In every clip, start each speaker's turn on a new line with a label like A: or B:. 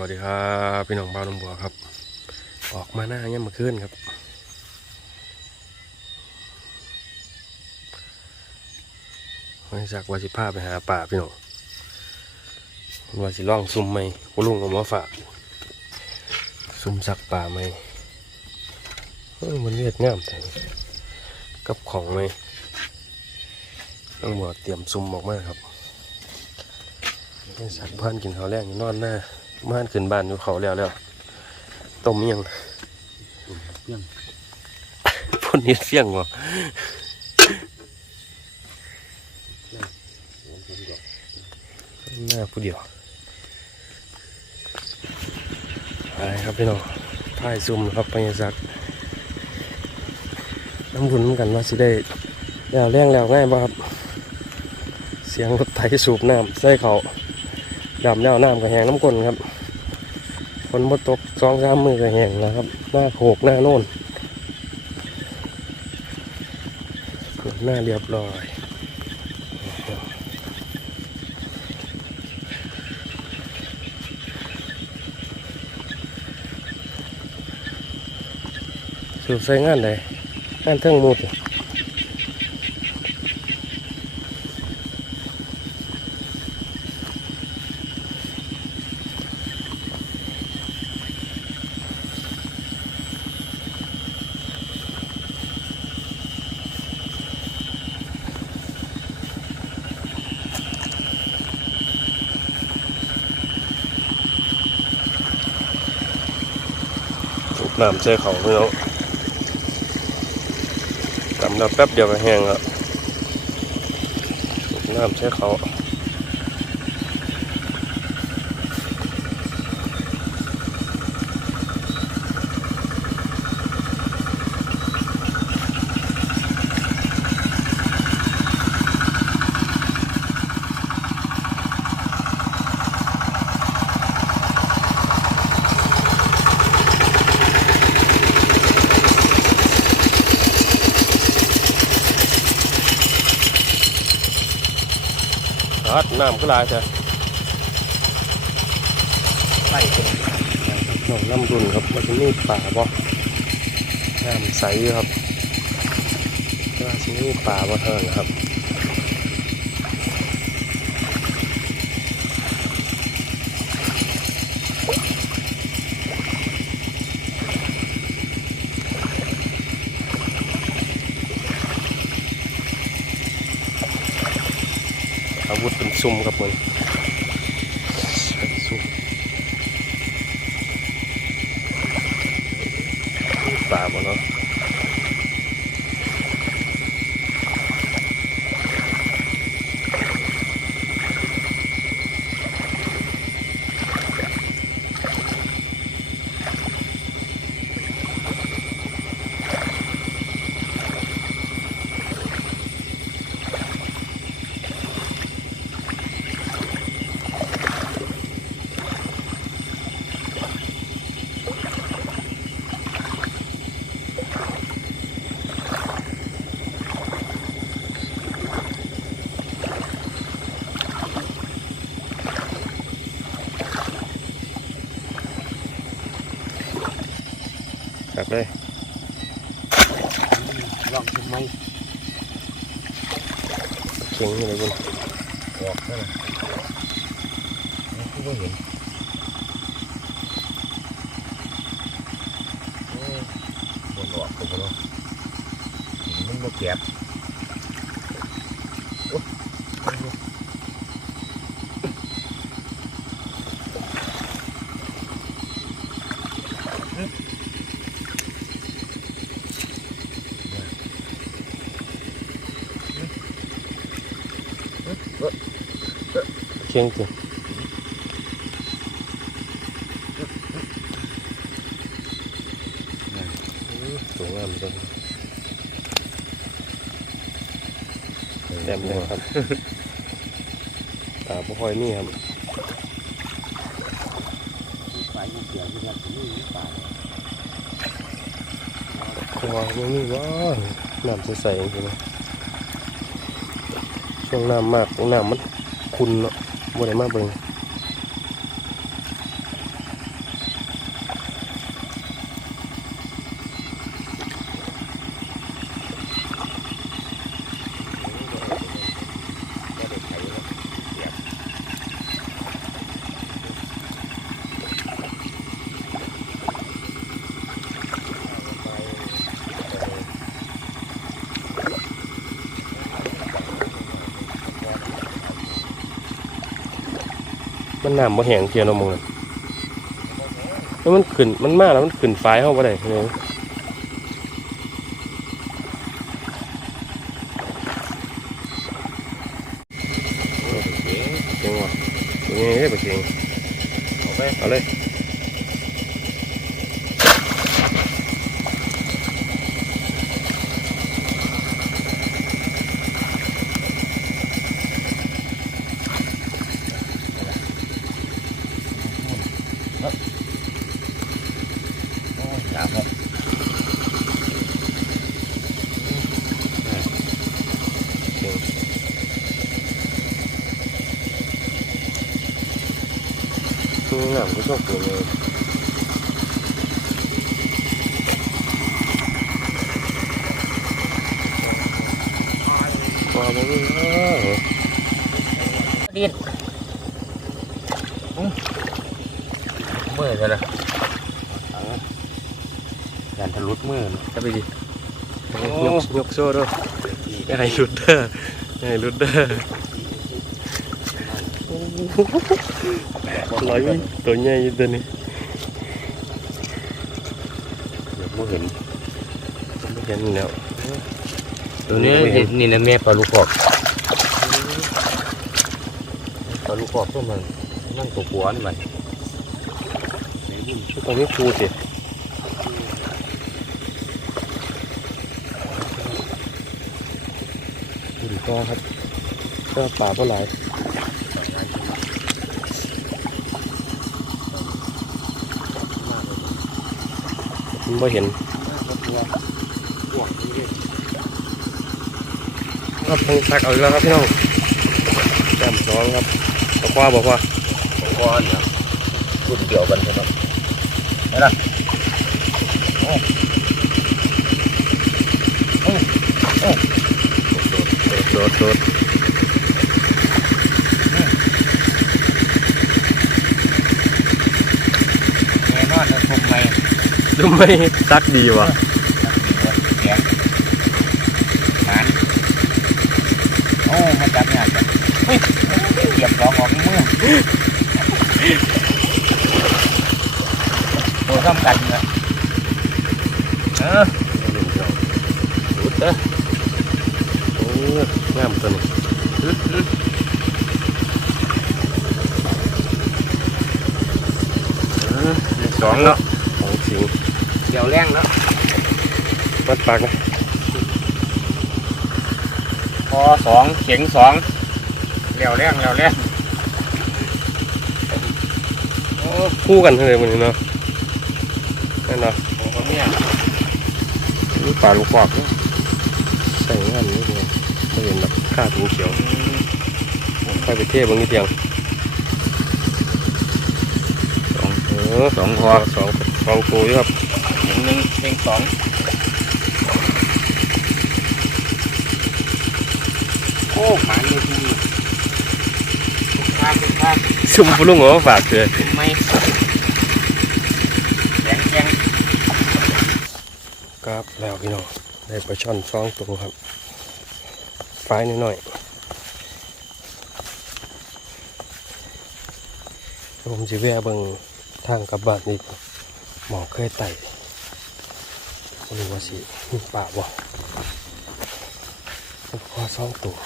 A: วัสดีครับพี่น้องบ้านลงบัวครับ ออกมาหน้าเงี้ยมาขึ้นครับ ไม่จากว่าสิพาไปหาป่าพี่น้องว่าสิล่องซุ่มไหมกูลุงเอามาฝากซุ่มสักป่าไหมมันเวียดงามแต่กับของไหมต้องบอกเตรียมซุ่มออกมาครับสักบ้านกินข้าวแรงอยู่นอนหน้า บ้านขึ้นบ้านอยู่เขาแล้วแล้วต้มอิหยัง
B: เพียง
A: พ่นเฮ็ดเฟี้ยงบ่
B: โอ้ผมก็
A: หน้าผู้เดียวอะไรครับพี่น้องถ่ายซุ่มครับไปสักน้ำบุญเหมือนกันว่าสิได้แล้วแรงแล้วง่ายบ่ครับเสียงรถไถสูบน้ำใส่เขาดำแล้วน้ำก็แห้งน้ำก้นครับ ฝนบ่ตกสองสามมือก็แห้งแล้วครับ หน้าโขกหน้าโน่นหน้าเรียบร้อยสูบใส่งานใดงานเทิงหมูด น้ำใส่เขาพี่น้องตำน้ำแป๊บเดียวก็แห้งแล้วน้ำใช้เขา อัดน้ำก็ลายใช่
B: ไล่เป็น
A: น้องน้ำรุนครับมันจะมีป่าบ่น้ำใสครับก็จะมีป่าบ่เท่านั้นครับอาวุธเป็น ซุ่มครับมันเป็นซุ่มป่าบ่เนาะ แบบเลย
B: ลองทำไม
A: เข่งนี่เลยคุณ
B: ออกนั่นน่ะนี่ก็เห็นโอ้บนออกก็บ่เนาะหินมันบ่แก็บโอ้
A: เข่งสิสวยงามจังเต็มเลยครับตาบ่ค่อยมีครับ
B: ไปมันเสียที่นั่นนี่นี่ป่า
A: ตัวไม่มีว่าน้ำใสๆจริงๆนะช่วงน้ำมากน้ำมันคุณเนาะ บ่ได้มาเบิ่ง มันน้ำบ่แห้งเทียนเอามองเลยแล้วมันขึ้นมันมาแล้วมันขึ้นไฟเข้าไปได้เลยเก่งว่ะตัวนี้ได้ปะเก่ง
B: เอาไป
A: เอาเลย
B: โอ้ยหยาบครับ
A: คือน้ำก็ชอบตัวนี้ว้าวมันนี่
B: ดิ้นเมื่อจะละ ยันทะลุมือ
A: จะไปดิยกยกโซ่ด้วยอย่าให้หลุดเด้ออย่าให้หลุดเด้อร้อยตัวใหญ่อยู่ตัวนี้
B: เดี๋ยวมือเห็น
A: ไม่เห็นแล้ว
B: ตัวนี้นี่นะแม่ปลาลูกกอกปลาลูกกอกพวกมันนั่งตัวหัวนี่มัน
A: ตรงนี้ครูสิ ดูดิก็ครับก็ป่าเท่าไหร่มันไม่เห็นครับพงตักเอาอีกแล้วครับพี่น้องแต้มสองครับบอกว่าบอกว่า
B: ก้อนเนี่ยรุ่นเดียวกันใช่ไหมนี่นะ
A: โด ดโดด
B: แน่นอนเลยคงไม่
A: ดูไม่ซักดีว่ะ
B: แข็งมันโอ้มาจับเนี่ยจ้ะเฮ้ยเหยียบสองออกมือตัวซ้ำกันเลยเออรุดเด้อ
A: โอ้ งามตัวนี้สองเนาะสองสิง
B: เดี๋ยวแรงแล้ว
A: มัดปากนะ
B: พอสองเข็งสองเดี๋ยวแรงเดี๋ยวแรง
A: คู่กันเลยมันนี้เนาะนั่นเนาะ
B: โอ้เนี่ย
A: นี่ปลาลูกกอกเนาะใส่งาน ข้าถุงเขียวไปไปเทพบางนิดเดียว
B: สอง
A: เออสองคอสองสองตัวอยู่ครับ
B: เข็งหนึ่งเข็งสองโอ้หมันเลยทีนี้ข้างข้าง
A: ซุ่มพลุงหัวฝากเลย
B: ไม่แข็งแข็ง
A: ครับแล้วพี่น้องได้ปลาช่อนสองตัวครับ ไฟนิดหน่อยๆผมจะแวะเบิ่งทางกลับบ้านอีกหมอเคยไต่บ่รู้ว่าสิมีป่าบ่พอสองตัว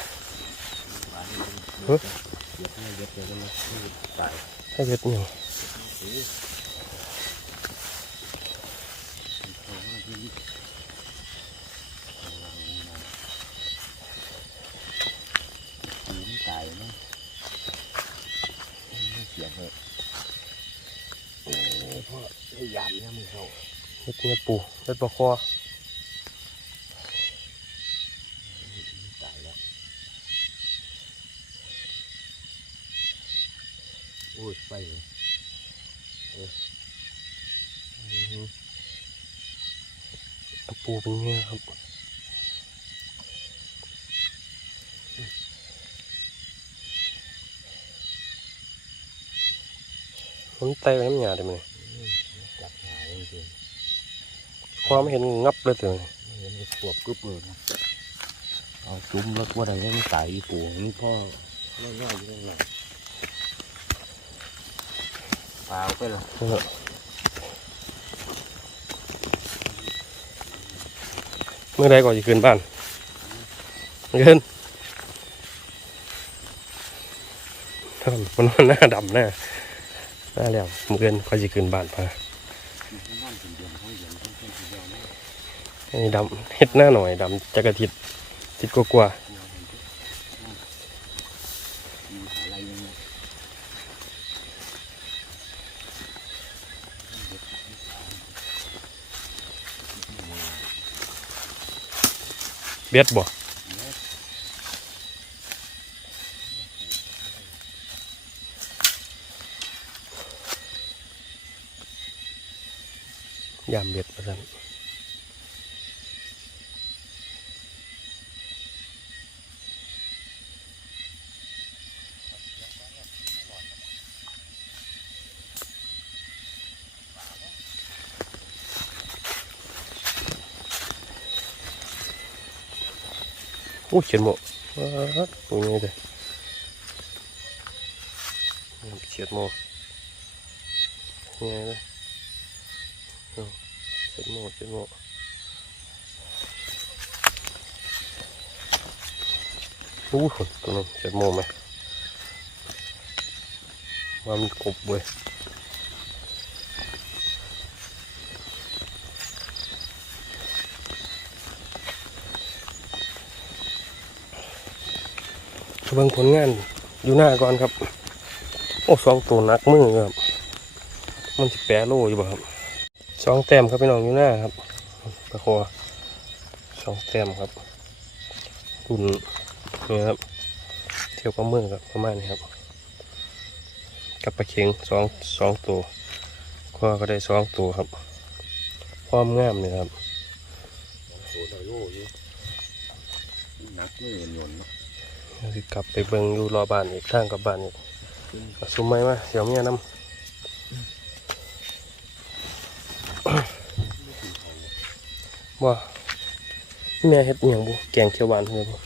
A: ให้เบ็ดเนี่ยง
B: ตายนะเสียเลยโอ้ พ่อพยายามเนี่ยมึงเขา
A: เบ็ดเนี่ยปูเบ็ดปลาคอ
B: ตายแล้วโอ้ยไปเลย
A: เอาปูเป็นเงี้ยครับผมไต่ไปน้ำยาได้ไหมเนี่ย
B: จับ หายจริง
A: ความเห็นงับเลยตัวนี้
B: ๆเห็นขวบกึบเลยนะเอาจุ้มแล้วว่าอะไรมันตายอีปู่นี่พ่อเล่นๆอยู่ข้างหลังเปล่าไปเลย
A: เมื่อใดก่อนจะคืนบ้านเงินท่านมันหน้าดำหน้าหน้าแล้วเมื่อเงินก็จะคืนบ้านพา ไอ้ดำเฮ็ดหน้าหน่อยดำจักรทิศทิศกว่าๆเบ็ดบ่ ยามเบ็ดประสันอู้เขีย นโมว้าตรงนี้เลยเขียนโมดเลยเอาเขียนโมเขียนโมอู้หูตัวนั้นเขียนโมไหมมันกบเว้ยเบิ่งผลงานอยู่หน้าก่อนครับ โอ้สองตัวนักมือครับ มันสิแปรโลอยู่บ่ครับ สองแต้มครับพี่น้องอยู่หน้าครับปลาคอสองแต้มครับรุ่นนี่ครับ เที่ยวปลามือครับประมาณนี้ครับ กับปลาเข็งสองสองตัวคอก็ได้สองตัวครับพร้อมงามเลยครับ
B: โอ้ได้โลอยู่หนักมือหย่นเนาะ
A: เดี๋ยวสิกลับไปเบิ่งอยู่รอบ้านอีกทางกลับบ้านอีกเอาซุมไม้มาเสียวเมียน้ำ ว่าแม่เฮ็ดอหย่างบุแกงเขียวหวานเลยบุ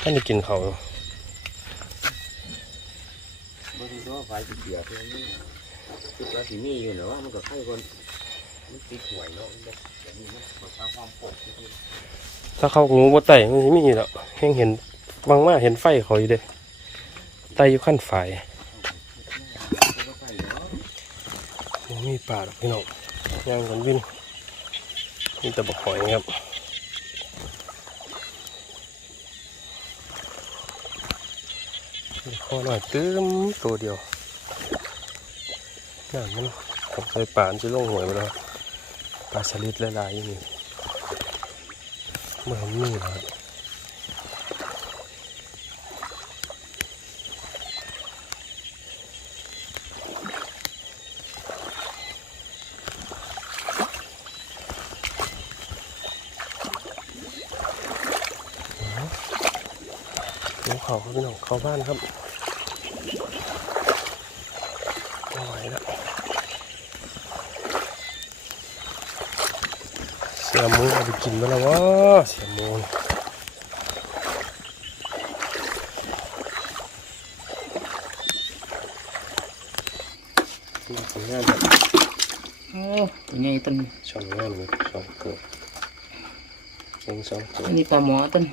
A: ท่านได้กินเขาวอยู่
B: บางทีก็ไฟติดเกียร์เพื่อนนี่คิดว่าสีมีอยู่เนาะมันก็ไข่คนมันติดหวยเนาะมันแบบแบบนี้มันแบบความปกติ
A: ถ้าเขางูบ่ไต่มันสิมีอยู่แล้วเห็นเห็นบางมาเห็นไฟเขาอยู่เด้ไต่อยู่ขั้นฝ่ายบ่มีป่าดอกพี่น้องย่างกันวิ นี่ตะบกหอยครับข้อหน่อยตื้มตัวเดียวนั่นมันผมใส่ป่านจะลงหวยไปแล้วปลาสลิดหลายๆอย่างนี้เมื่อมันมีครับเดี๋ยวเขาครับ พี่น้องเข้าบ้านครับไม่ไหวแล้วเสียหมูเอาไปกินไปแล้ววะเสียหมูนี่นี่ผลงานแบบ
C: โอ้ยังไงต้น
A: ช่องงานเลยสองตัวเชิงสองตัว
C: อันนี้ปลาหมอต้น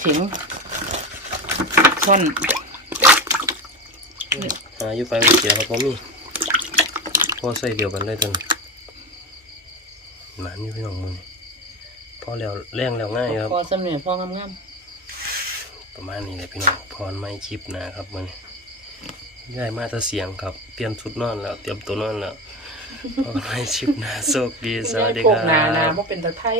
C: เข็ง ช่อน
A: หาอยู่ไฟเสียครับผมมีพอใส่เดียวกันได้ตันหมานอยู่พี่น้องมือนี่พอแล้วแรงแล้วง่ายครับ
C: พอสำเนียงพองาม
A: ประมาณนี้เลยพี่น้องพรไม่คลิปหนะครับมันย้ายมาแต่เสียงครับ เตรียมชุดนอนแล้ว เตรียมตัวนอนแล้วพรไม่คลิปหนาโชคดี
C: ๆ
A: สวัสดี
C: พว
A: ค
C: ก
A: รั
C: นานา
A: บ
C: บ่เป็นตะไทย